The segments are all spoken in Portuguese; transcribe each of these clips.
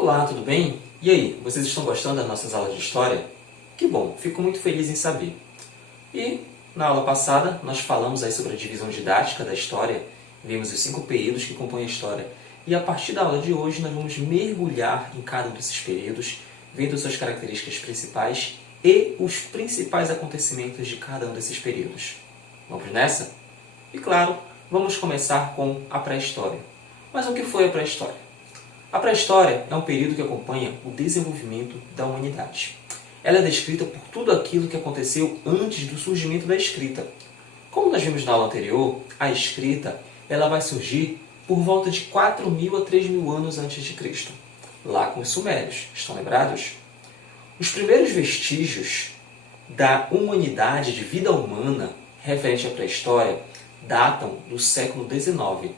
Olá, tudo bem? E aí, vocês estão gostando das nossas aulas de História? Que bom, fico muito feliz em saber. E, na aula passada, nós falamos aí sobre a divisão didática da História, vimos os 5 períodos que compõem a História, e a partir da aula de hoje nós vamos mergulhar em cada um desses períodos, vendo suas características principais e os principais acontecimentos de cada um desses períodos. Vamos nessa? E claro, vamos começar com a pré-história. Mas o que foi a pré-história? A pré-história é um período que acompanha o desenvolvimento da humanidade. Ela é descrita por tudo aquilo que aconteceu antes do surgimento da escrita. Como nós vimos na aula anterior, a escrita ela vai surgir por volta de 4.000 a 3.000 anos antes de Cristo, lá com os sumérios. Estão lembrados? Os primeiros vestígios da humanidade, de vida humana, referente à pré-história, datam do século XIX.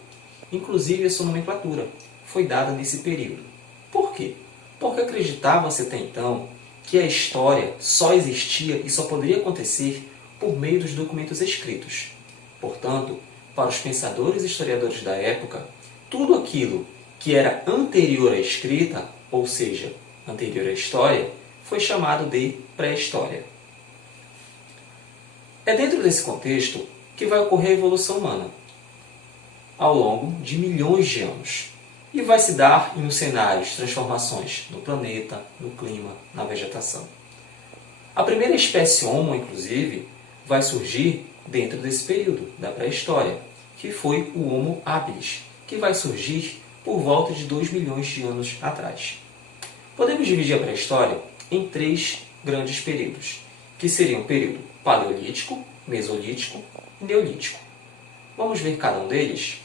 Inclusive, a sua nomenclatura foi dada nesse período. Por quê? Porque acreditava-se até então que a história só existia e só poderia acontecer por meio dos documentos escritos. Portanto, para os pensadores e historiadores da época, tudo aquilo que era anterior à escrita, ou seja, anterior à história, foi chamado de pré-história. É dentro desse contexto que vai ocorrer a evolução humana, ao longo de milhões de anos. E vai se dar em um cenário de transformações no planeta, no clima, na vegetação. A primeira espécie Homo, inclusive, vai surgir dentro desse período da pré-história, que foi o Homo habilis, que vai surgir por volta de 2 milhões de anos atrás. Podemos dividir a pré-história em 3 grandes períodos, que seriam o período paleolítico, mesolítico e neolítico. Vamos ver cada um deles?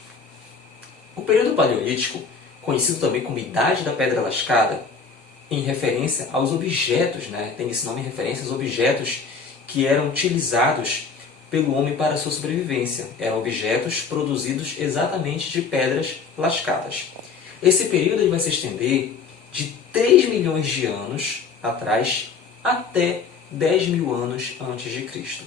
O período paleolítico, conhecido também como Idade da Pedra Lascada, em referência aos objetos, tem esse nome em referência aos objetos que eram utilizados pelo homem para a sua sobrevivência. Eram objetos produzidos exatamente de pedras lascadas. Esse período ele vai se estender de 3 milhões de anos atrás até 10.000 anos antes de Cristo.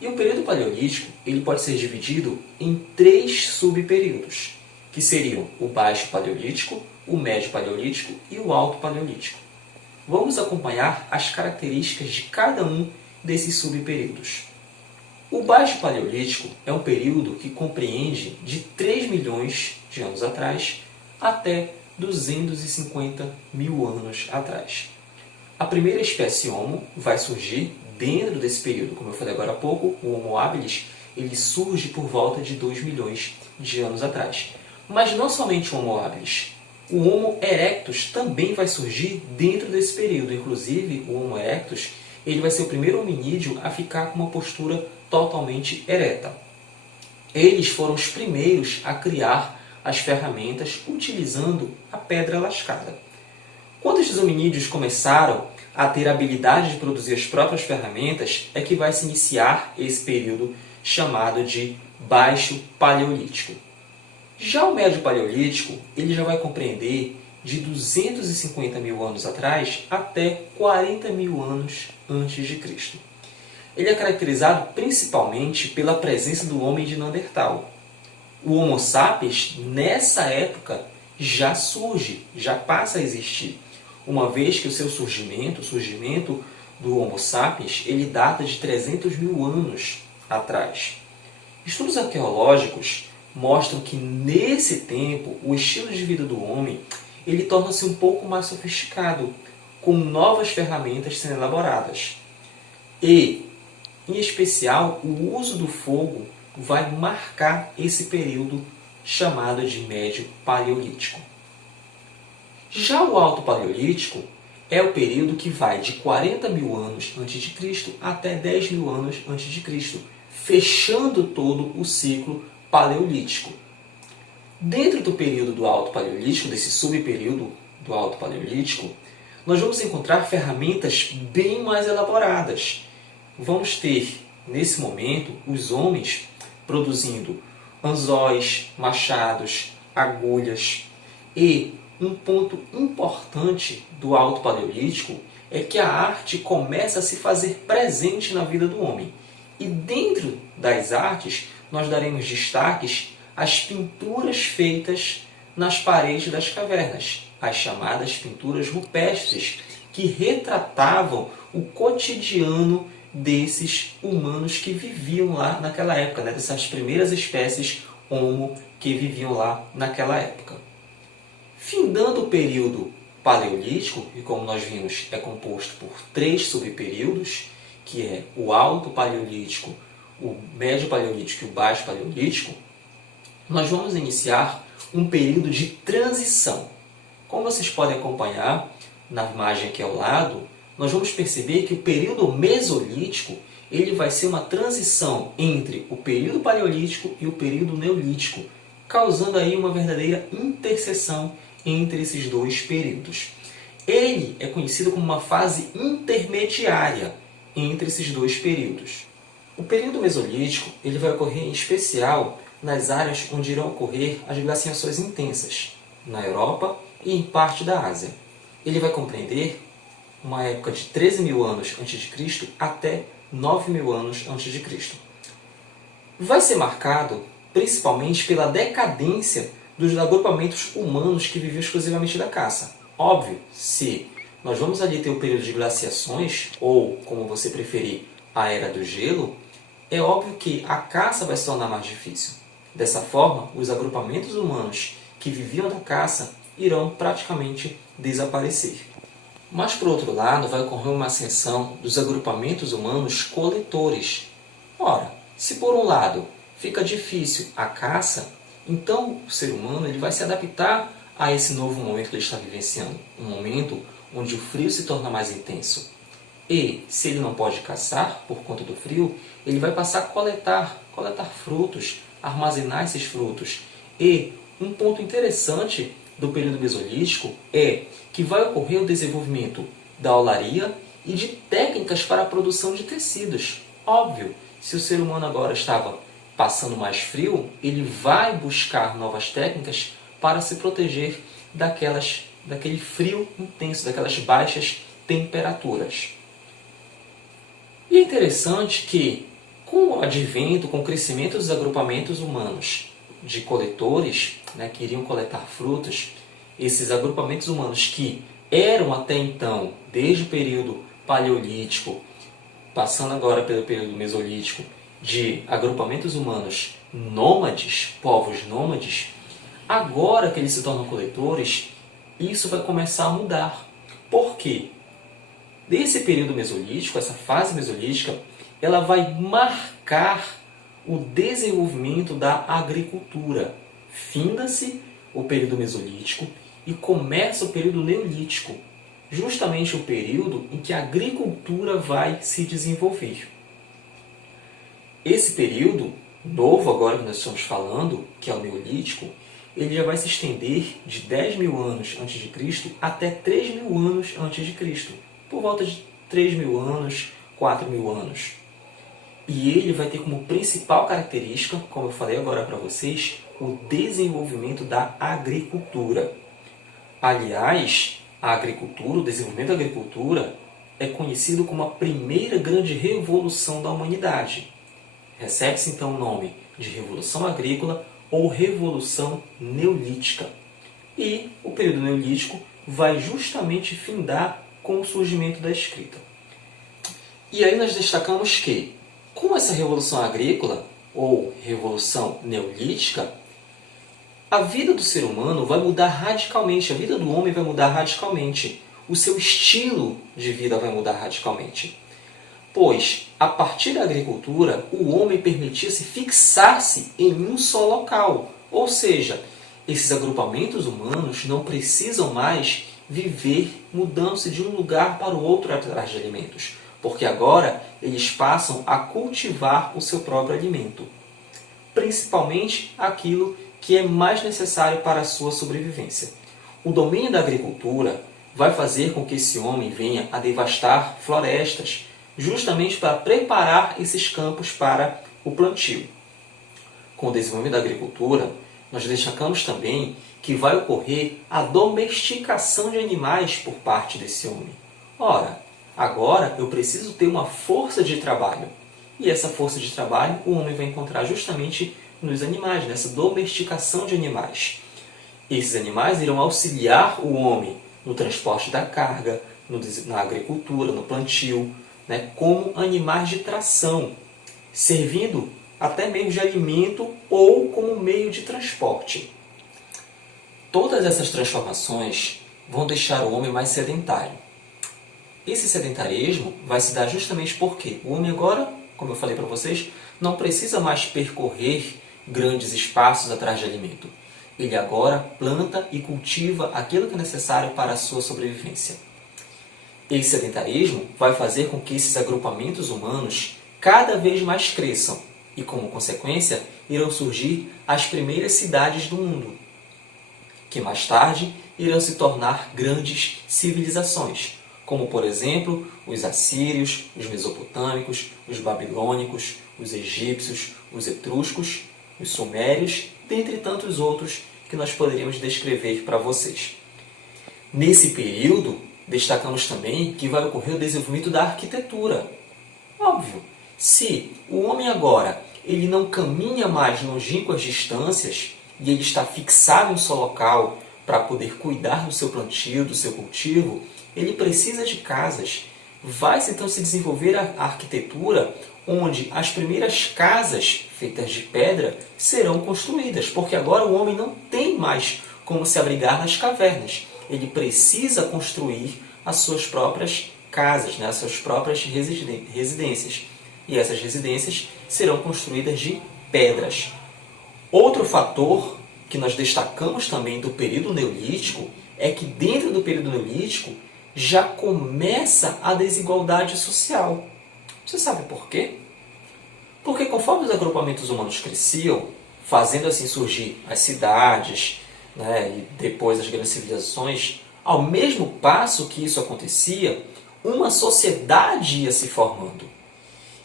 E o período paleolítico ele pode ser dividido em 3 subperíodos, que seriam o Baixo Paleolítico, o Médio Paleolítico e o Alto Paleolítico. Vamos acompanhar as características de cada um desses subperíodos. O Baixo Paleolítico é um período que compreende de 3 milhões de anos atrás até 250 mil anos atrás. A primeira espécie Homo vai surgir dentro desse período. Como eu falei agora há pouco, o Homo habilis ele surge por volta de 2 milhões de anos atrás. Mas não somente o Homo habilis. O Homo erectus também vai surgir dentro desse período. Inclusive, o Homo erectus ele vai ser o primeiro hominídeo a ficar com uma postura totalmente ereta. Eles foram os primeiros a criar as ferramentas utilizando a pedra lascada. Quando esses hominídeos começaram a ter a habilidade de produzir as próprias ferramentas, é que vai se iniciar esse período chamado de Baixo Paleolítico. Já o Médio Paleolítico ele já vai compreender de 250 mil anos atrás até 40 mil anos antes de Cristo. Ele é caracterizado principalmente pela presença do homem de Neandertal. O Homo sapiens, nessa época, já surge, já passa a existir, uma vez que o seu surgimento, o surgimento do Homo sapiens, ele data de 300 mil anos atrás. Estudos arqueológicos mostram que, nesse tempo, o estilo de vida do homem ele torna-se um pouco mais sofisticado, com novas ferramentas sendo elaboradas. E, em especial, o uso do fogo vai marcar esse período chamado de Médio Paleolítico. Já o Alto Paleolítico é o período que vai de 40 mil anos antes de Cristo até 10 mil anos antes de Cristo, fechando todo o ciclo paleolítico. Dentro do período do Alto Paleolítico, desse subperíodo do Alto Paleolítico, nós vamos encontrar ferramentas bem mais elaboradas. Vamos ter, nesse momento, os homens produzindo anzóis, machados, agulhas. E um ponto importante do Alto Paleolítico é que a arte começa a se fazer presente na vida do homem. E dentro das artes, nós daremos destaques às pinturas feitas nas paredes das cavernas, as chamadas pinturas rupestres, que retratavam o cotidiano desses humanos que viviam lá naquela época, né? Dessas primeiras espécies Homo que viviam lá naquela época. Findando o período paleolítico, e como nós vimos é composto por 3 subperíodos, que é o Alto Paleolítico, o Médio Paleolítico e o Baixo Paleolítico, nós vamos iniciar um período de transição. Como vocês podem acompanhar na imagem aqui ao lado, nós vamos perceber que o período Mesolítico ele vai ser uma transição entre o período Paleolítico e o período Neolítico, causando aí uma verdadeira interseção entre esses dois períodos. Ele é conhecido como uma fase intermediária entre esses dois períodos. O período Mesolítico ele vai ocorrer em especial nas áreas onde irão ocorrer as glaciações intensas, na Europa e em parte da Ásia. Ele vai compreender uma época de 13.000 anos antes de Cristo até 9.000 anos antes de Cristo. Vai ser marcado principalmente pela decadência dos agrupamentos humanos que viviam exclusivamente da caça. Óbvio, se nós vamos ali ter o período de glaciações, ou, como você preferir, a Era do Gelo, é óbvio que a caça vai se tornar mais difícil. Dessa forma, os agrupamentos humanos que viviam da caça irão praticamente desaparecer. Mas, por outro lado, vai ocorrer uma ascensão dos agrupamentos humanos coletores. Ora, se por um lado fica difícil a caça, então o ser humano ele vai se adaptar a esse novo momento que ele está vivenciando. Um momento onde o frio se torna mais intenso. E, se ele não pode caçar por conta do frio, ele vai passar a coletar frutos, armazenar esses frutos. E um ponto interessante do período Mesolítico é que vai ocorrer o desenvolvimento da olaria e de técnicas para a produção de tecidos. Óbvio, se o ser humano agora estava passando mais frio, ele vai buscar novas técnicas para se proteger daquele frio intenso, daquelas baixas temperaturas. E é interessante que, com o advento, com o crescimento dos agrupamentos humanos de coletores, né, que iriam coletar frutas, esses agrupamentos humanos que eram até então, desde o período paleolítico, passando agora pelo período mesolítico, de agrupamentos humanos nômades, povos nômades, agora que eles se tornam coletores, isso vai começar a mudar. Por quê? Desse período mesolítico, essa fase mesolítica, ela vai marcar o desenvolvimento da agricultura. Finda-se o período mesolítico e começa o período neolítico, justamente o período em que a agricultura vai se desenvolver. Esse período novo, agora que nós estamos falando, que é o neolítico, ele já vai se estender de 10.000 anos antes de Cristo até 3.000 anos antes de Cristo, por volta de 3.000 anos, 4.000 anos. E ele vai ter como principal característica, como eu falei agora para vocês, o desenvolvimento da agricultura. Aliás, a agricultura, o desenvolvimento da agricultura, é conhecido como a primeira grande revolução da humanidade. Recebe-se então o nome de Revolução Agrícola ou Revolução Neolítica. E o período neolítico vai justamente findar com o surgimento da escrita. E aí nós destacamos que, com essa Revolução Agrícola ou Revolução Neolítica, a vida do ser humano vai mudar radicalmente, a vida do homem vai mudar radicalmente, o seu estilo de vida vai mudar radicalmente. Pois, a partir da agricultura, o homem permitia-se fixar-se em um só local. Ou seja, esses agrupamentos humanos não precisam mais viver mudando-se de um lugar para o outro atrás de alimentos, porque agora eles passam a cultivar o seu próprio alimento, principalmente aquilo que é mais necessário para a sua sobrevivência. O domínio da agricultura vai fazer com que esse homem venha a devastar florestas, justamente para preparar esses campos para o plantio. Com o desenvolvimento da agricultura, nós destacamos também que vai ocorrer a domesticação de animais por parte desse homem. Ora, agora eu preciso ter uma força de trabalho. E essa força de trabalho o homem vai encontrar justamente nos animais, nessa domesticação de animais. Esses animais irão auxiliar o homem no transporte da carga, na agricultura, no plantio, né, como animais de tração, servindo até meio de alimento ou como meio de transporte. Todas essas transformações vão deixar o homem mais sedentário. Esse sedentarismo vai se dar justamente porque o homem agora, como eu falei para vocês, não precisa mais percorrer grandes espaços atrás de alimento. Ele agora planta e cultiva aquilo que é necessário para a sua sobrevivência. Esse sedentarismo vai fazer com que esses agrupamentos humanos cada vez mais cresçam e, como consequência, irão surgir as primeiras cidades do mundo, que mais tarde irão se tornar grandes civilizações, como, por exemplo, os assírios, os mesopotâmicos, os babilônicos, os egípcios, os etruscos, os sumérios, dentre tantos outros que nós poderíamos descrever para vocês. Nesse período, destacamos também que vai ocorrer o desenvolvimento da arquitetura. Óbvio, se o homem agora ele não caminha mais longínquas distâncias e ele está fixado em um só local para poder cuidar do seu plantio, do seu cultivo, ele precisa de casas. Vai-se então se desenvolver a arquitetura onde as primeiras casas feitas de pedra serão construídas, porque agora o homem não tem mais como se abrigar nas cavernas. Ele precisa construir as suas próprias casas, né, as suas próprias residências. E essas residências serão construídas de pedras. Outro fator que nós destacamos também do período neolítico é que dentro do período neolítico já começa a desigualdade social. Você sabe por quê? Porque conforme os agrupamentos humanos cresciam, fazendo assim surgir as cidades, né, e depois as grandes civilizações, ao mesmo passo que isso acontecia, uma sociedade ia se formando.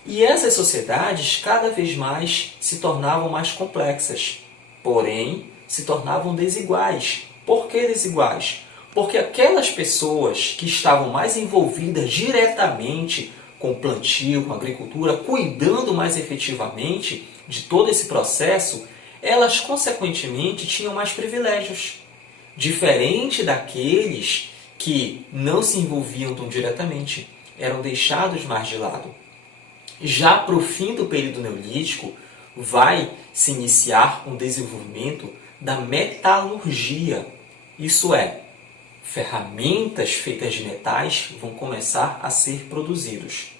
E essas sociedades cada vez mais se tornavam mais complexas, porém se tornavam desiguais. Por que desiguais? Porque aquelas pessoas que estavam mais envolvidas diretamente com o plantio, com a agricultura, cuidando mais efetivamente de todo esse processo, elas consequentemente tinham mais privilégios. Diferente daqueles que não se envolviam tão diretamente, eram deixados mais de lado. Já para o fim do período neolítico, vai se iniciar um desenvolvimento da metalurgia. Isso é, ferramentas feitas de metais vão começar a ser produzidos.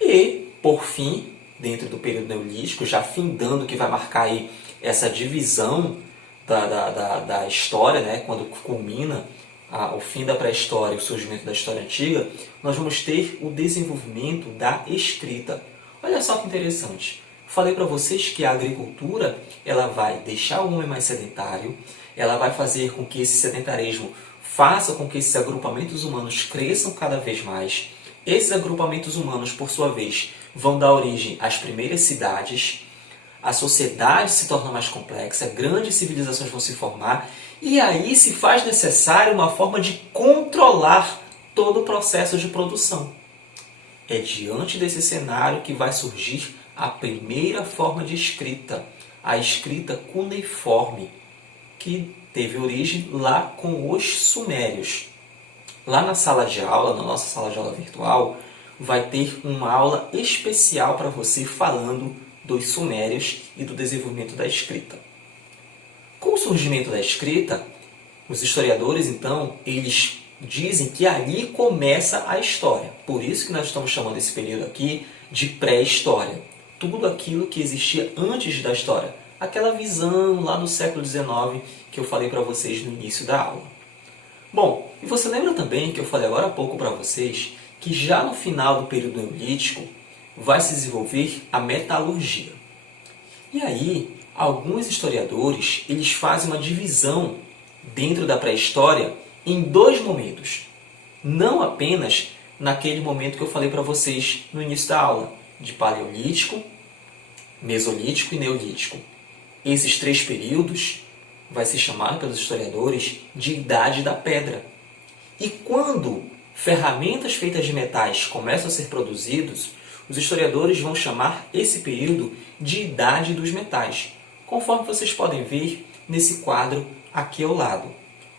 E, por fim, dentro do período neolítico, já findando, que vai marcar aí essa divisão da história, né, quando culmina o fim da pré-história e o surgimento da história antiga, nós vamos ter o desenvolvimento da escrita. Olha só que interessante. Falei para vocês que a agricultura ela vai deixar o homem mais sedentário, ela vai fazer com que esse sedentarismo faça com que esses agrupamentos humanos cresçam cada vez mais. Esses agrupamentos humanos, por sua vez, vão dar origem às primeiras cidades, a sociedade se torna mais complexa, grandes civilizações vão se formar, e aí se faz necessário uma forma de controlar todo o processo de produção. É diante desse cenário que vai surgir a primeira forma de escrita, a escrita cuneiforme, que teve origem lá com os sumérios. Lá na sala de aula, na nossa sala de aula virtual, vai ter uma aula especial para você falando dos sumérios e do desenvolvimento da escrita. Com o surgimento da escrita, os historiadores, então, eles dizem que ali começa a história. Por isso que nós estamos chamando esse período aqui de pré-história. Tudo aquilo que existia antes da história. Aquela visão lá do século XIX que eu falei para vocês no início da aula. Bom, e você lembra também que eu falei agora há pouco para vocês que já no final do período neolítico vai se desenvolver a metalurgia. E aí, alguns historiadores eles fazem uma divisão dentro da pré-história em dois momentos. Não apenas naquele momento que eu falei para vocês no início da aula, de paleolítico, mesolítico e neolítico. Esses três períodos vai se chamar pelos historiadores de Idade da Pedra. E quando ferramentas feitas de metais começam a ser produzidos, os historiadores vão chamar esse período de Idade dos Metais, conforme vocês podem ver nesse quadro aqui ao lado,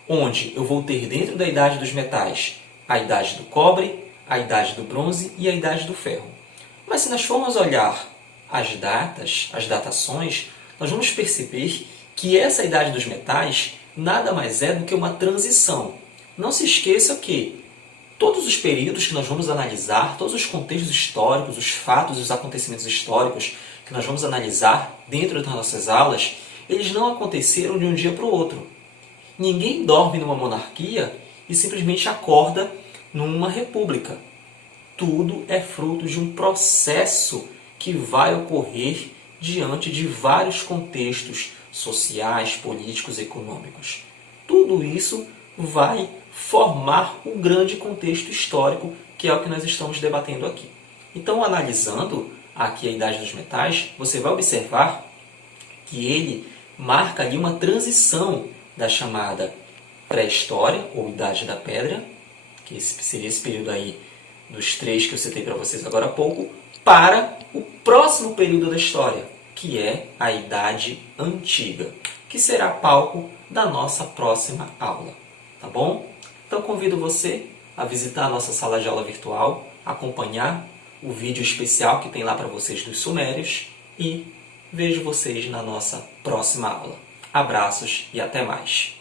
onde eu vou ter dentro da Idade dos Metais a Idade do Cobre, a Idade do Bronze e a Idade do Ferro. Mas se nós formos olhar as datas, as datações, nós vamos perceber que essa Idade dos Metais nada mais é do que uma transição. Não se esqueça que todos os períodos que nós vamos analisar, todos os contextos históricos, os fatos e os acontecimentos históricos que nós vamos analisar dentro das nossas aulas, eles não aconteceram de um dia para o outro. Ninguém dorme numa monarquia e simplesmente acorda numa república. Tudo é fruto de um processo que vai ocorrer diante de vários contextos sociais, políticos, econômicos. Tudo isso vai formar um grande contexto histórico, que é o que nós estamos debatendo aqui. Então, analisando aqui a Idade dos Metais, você vai observar que ele marca ali uma transição da chamada pré-história, ou Idade da Pedra, que seria esse período aí dos 3 que eu citei para vocês agora há pouco, para o próximo período da história, que é a Idade Antiga, que será palco da nossa próxima aula. Tá bom? Então convido você a visitar a nossa sala de aula virtual, acompanhar o vídeo especial que tem lá para vocês dos Sumérios e vejo vocês na nossa próxima aula. Abraços e até mais!